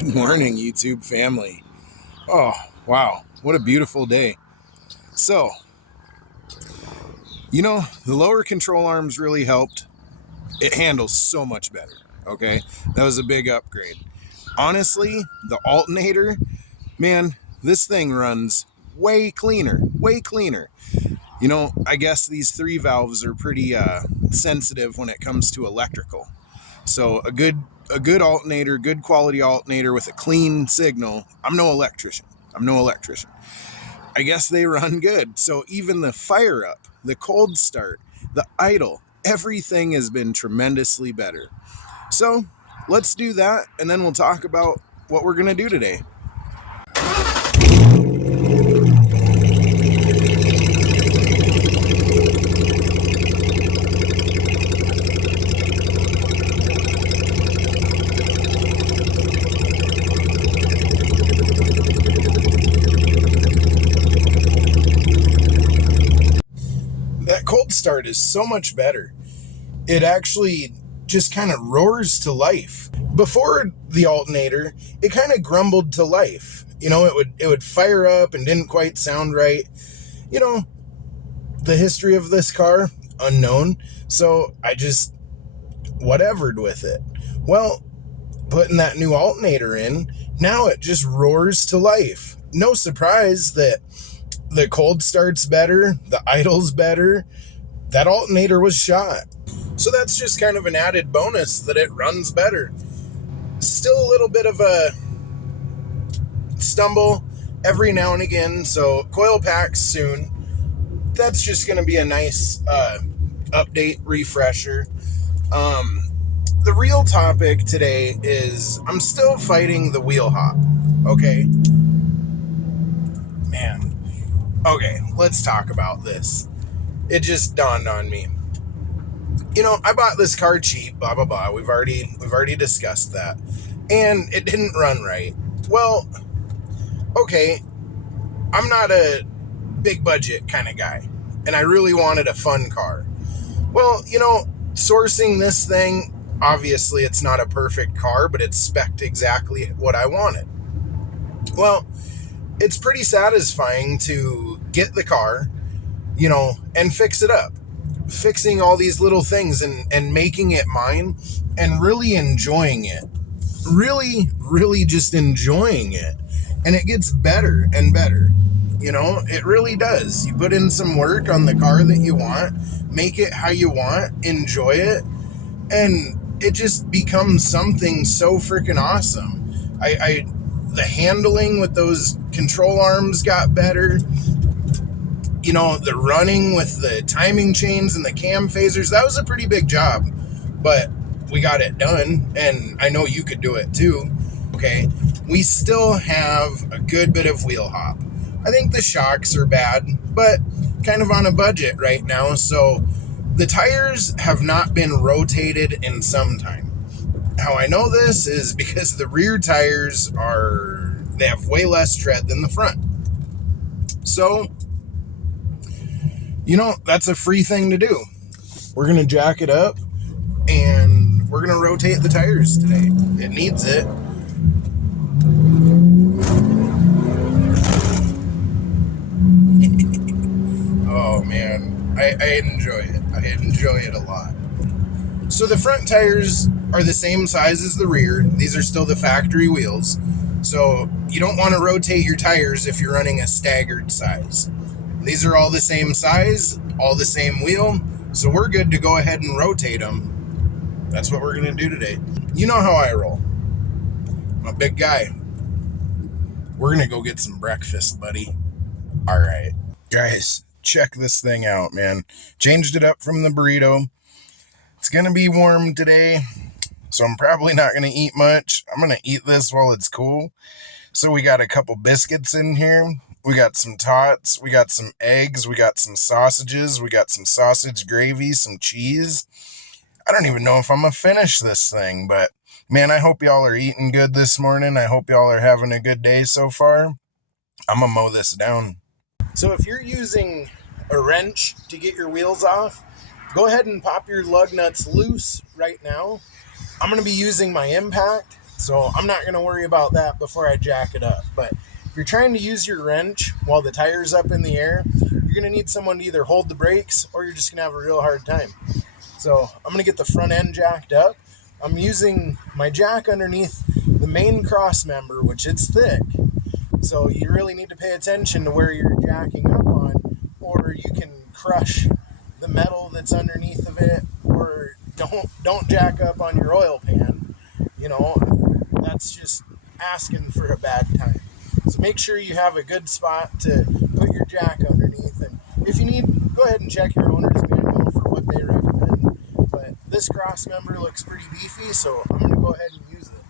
Good morning, YouTube family. Oh, wow. What a beautiful day. So, the lower control arms really helped. It handles so much better. Okay. That was a big upgrade. Honestly, the alternator, man, this thing runs way cleaner, way cleaner. I guess these three valves are pretty sensitive when it comes to electrical. So a good alternator, good quality alternator with a clean signal. I'm no electrician. I guess they run good. So even the fire up, the cold start, the idle, everything has been tremendously better. So let's do that, and then we'll talk about what we're going to do today. That cold start is so much better. It actually just kind of roars to life. Before the alternator, it kind of grumbled to life. It would fire up and didn't quite sound right. The history of this car, unknown. So I just whatevered with it. Well, putting that new alternator in, now it just roars to life. No surprise that the cold start's better, the idle's better. That alternator was shot. So that's just kind of an added bonus that it runs better. Still a little bit of a stumble every now and again, so coil packs soon. That's just going to be a nice update, refresher. The real topic today is I'm still fighting the wheel hop. Okay? Man. Okay, let's talk about this. It just dawned on me. I bought this car cheap, blah blah blah. We've already discussed that. And it didn't run right. Well, okay, I'm not a big budget kind of guy, and I really wanted a fun car. Well, sourcing this thing, obviously it's not a perfect car, but it's spec'd exactly what I wanted. Well, it's pretty satisfying to get the car, and fix it up. Fixing all these little things and making it mine and really enjoying it. Really just enjoying it. And it gets better and better. It really does. You put in some work on the car that you want, make it how you want, enjoy it, and it just becomes something so freaking awesome. The handling with those control arms got better. The running with the timing chains and the cam phasers, that was a pretty big job, but we got it done, and I know you could do it too. Okay, we still have a good bit of wheel hop. I think the shocks are bad, but kind of on a budget right now, so the tires have not been rotated in some time. How I know this is because the rear tires they have way less tread than the front. So, that's a free thing to do. We're going to jack it up, and we're going to rotate the tires today. It needs it. Oh, man. I enjoy it. I enjoy it a lot. So the front tires are the same size as the rear. These are still the factory wheels. So you don't want to rotate your tires if you're running a staggered size. These are all the same size, all the same wheel, so we're good to go ahead and rotate them. That's what we're going to do today. You know how I roll. I'm a big guy. We're going to go get some breakfast, buddy. All right. Guys, check this thing out, man. Changed it up from the burrito. It's going to be warm today, so I'm probably not going to eat much. I'm going to eat this while it's cool. So we got a couple biscuits in here. We got some tots, we got some eggs, we got some sausages, we got some sausage gravy, some cheese. I don't even know if I'm going to finish this thing, but man, I hope y'all are eating good this morning. I hope y'all are having a good day so far. I'm going to mow this down. So if you're using a wrench to get your wheels off, go ahead and pop your lug nuts loose right now. I'm going to be using my impact. So I'm not going to worry about that before I jack it up. But if you're trying to use your wrench while the tire's up in the air, you're going to need someone to either hold the brakes or you're just going to have a real hard time. So I'm going to get the front end jacked up. I'm using my jack underneath the main cross member, which it's thick. So you really need to pay attention to where you're jacking up on, or you can crush the metal that's underneath of it, or don't jack up on your oil pan. That's just asking for a bad time. So make sure you have a good spot to put your jack underneath, and if you need, go ahead and check your owner's manual for what they recommend. But this cross member looks pretty beefy, so I'm going to go ahead and use it.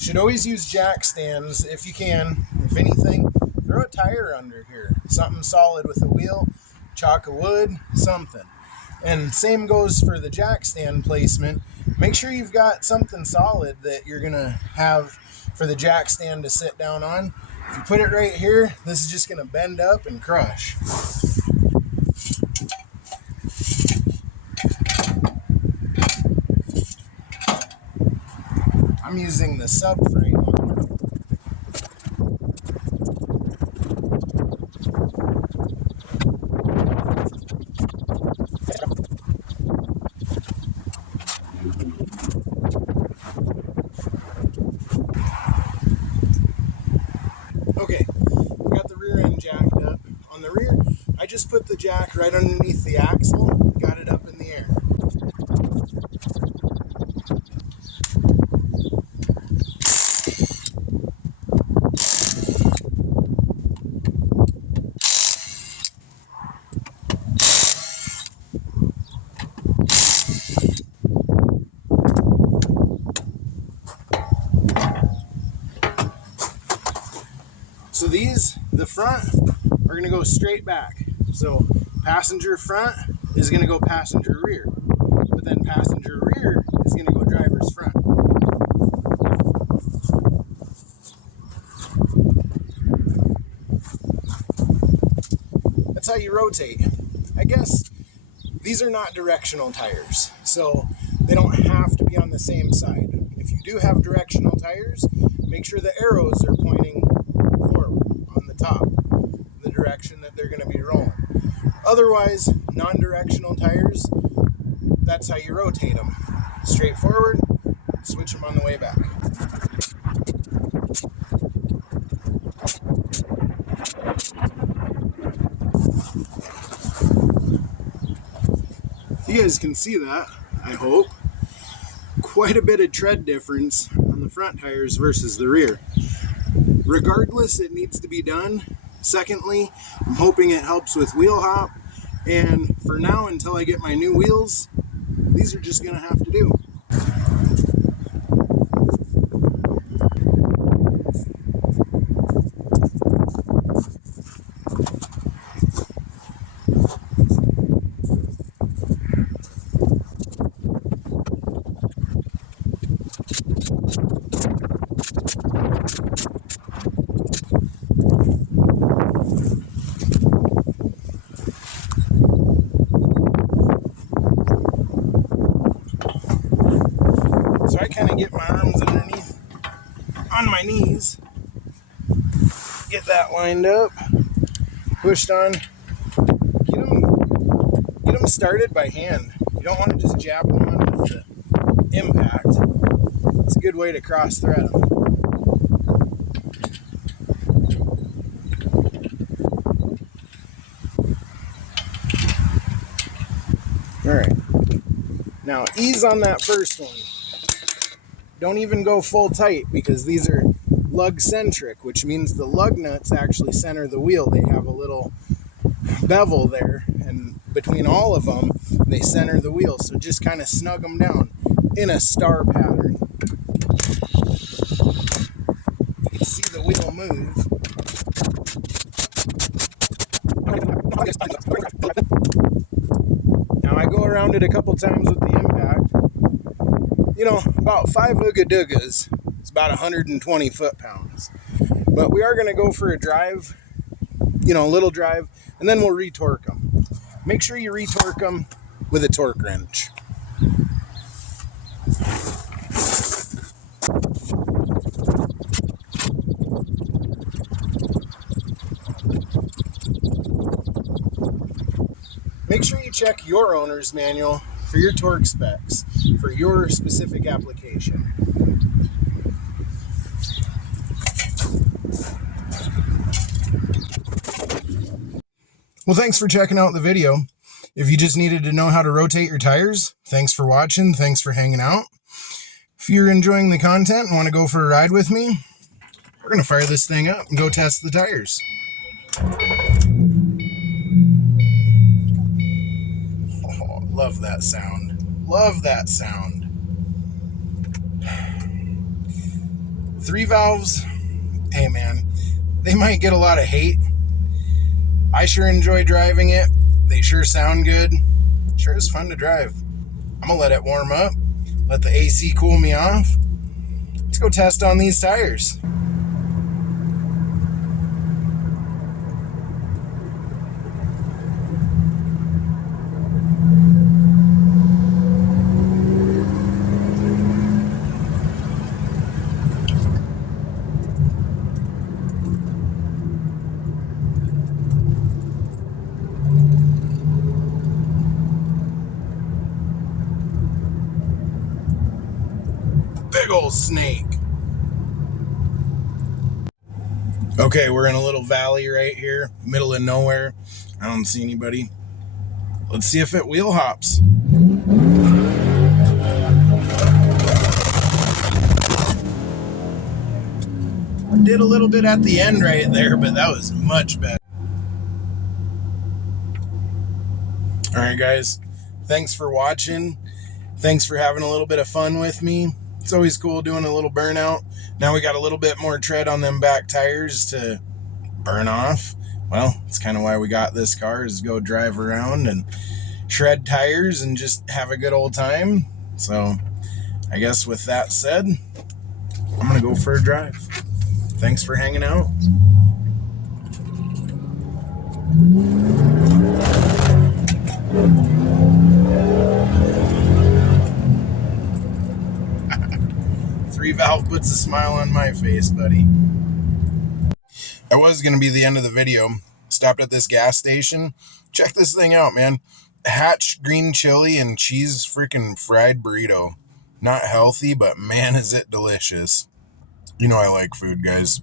Should always use jack stands if you can. If anything, throw a tire under here, something solid with a wheel, chalk of wood, something. And same goes for the jack stand placement. Make sure you've got something solid that you're gonna have for the jack stand to sit down on. If you put it right here, this is just gonna bend up and crush. I'm using the subframe. Okay, we got the rear end jacked up. On the rear, I just put the jack right underneath the axle, got it up in the air. So the front are going to go straight back. So passenger front is going to go passenger rear. But then passenger rear is going to go driver's front. That's how you rotate. I guess these are not directional tires, so they don't have to be on the same side. If you do have directional tires, make sure the arrows are pointing forward on the top, the direction that they're going to be rolling. Otherwise, non-directional tires, that's how you rotate them. Straight forward, switch them on the way back. You guys can see that, I hope. Quite a bit of tread difference on the front tires versus the rear. Regardless, it needs to be done. Secondly, I'm hoping it helps with wheel hop. And for now, until I get my new wheels, these are just going to have to do. So I kind of get my arms underneath on my knees, get that lined up, pushed on, get them started by hand. You don't want to just jab them on with the impact. It's a good way to cross thread them. All right, now ease on that first one. Don't even go full tight because these are lug centric, which means the lug nuts actually center the wheel. They have a little bevel there, and between all of them, they center the wheel. So just kind of snug them down in a star pattern. You can see the wheel move. Now I go around it a couple times with the impact. About 5 ooga-doogas. It's about 120 foot-pounds. But we are going to go for a drive, a little drive, and then we'll retorque them. make sure you retorque them with a torque wrench. Make sure you check your owner's manual for your torque specs for your specific application. Well, thanks for checking out the video. If you just needed to know how to rotate your tires, thanks for watching. Thanks for hanging out. If you're enjoying the content and want to go for a ride with me, we're going to fire this thing up and go test the tires. Oh, love that sound. Love that sound. 3 valves, hey man, they might get a lot of hate. I sure enjoy driving it. They sure sound good. Sure is fun to drive. I'm gonna let it warm up, let the AC cool me off. Let's go test on these tires. Big old snake. Okay, we're in a little valley right here, middle of nowhere. I don't see anybody. Let's see if it wheel hops. Did a little bit at the end right there, but that was much better. All right, guys. Thanks for watching. Thanks for having a little bit of fun with me. It's always cool doing a little burnout. Now we got a little bit more tread on them back tires to burn off. Well, it's kind of why we got this car, is to go drive around and shred tires and just have a good old time. So I guess with that said, I'm going to go for a drive. Thanks for hanging out. 3-valve puts a smile on my face, buddy. That was going to be the end of the video. Stopped at this gas station. Check this thing out, man. Hatch green chili and cheese freaking fried burrito. Not healthy, but man, is it delicious. You know I like food, guys.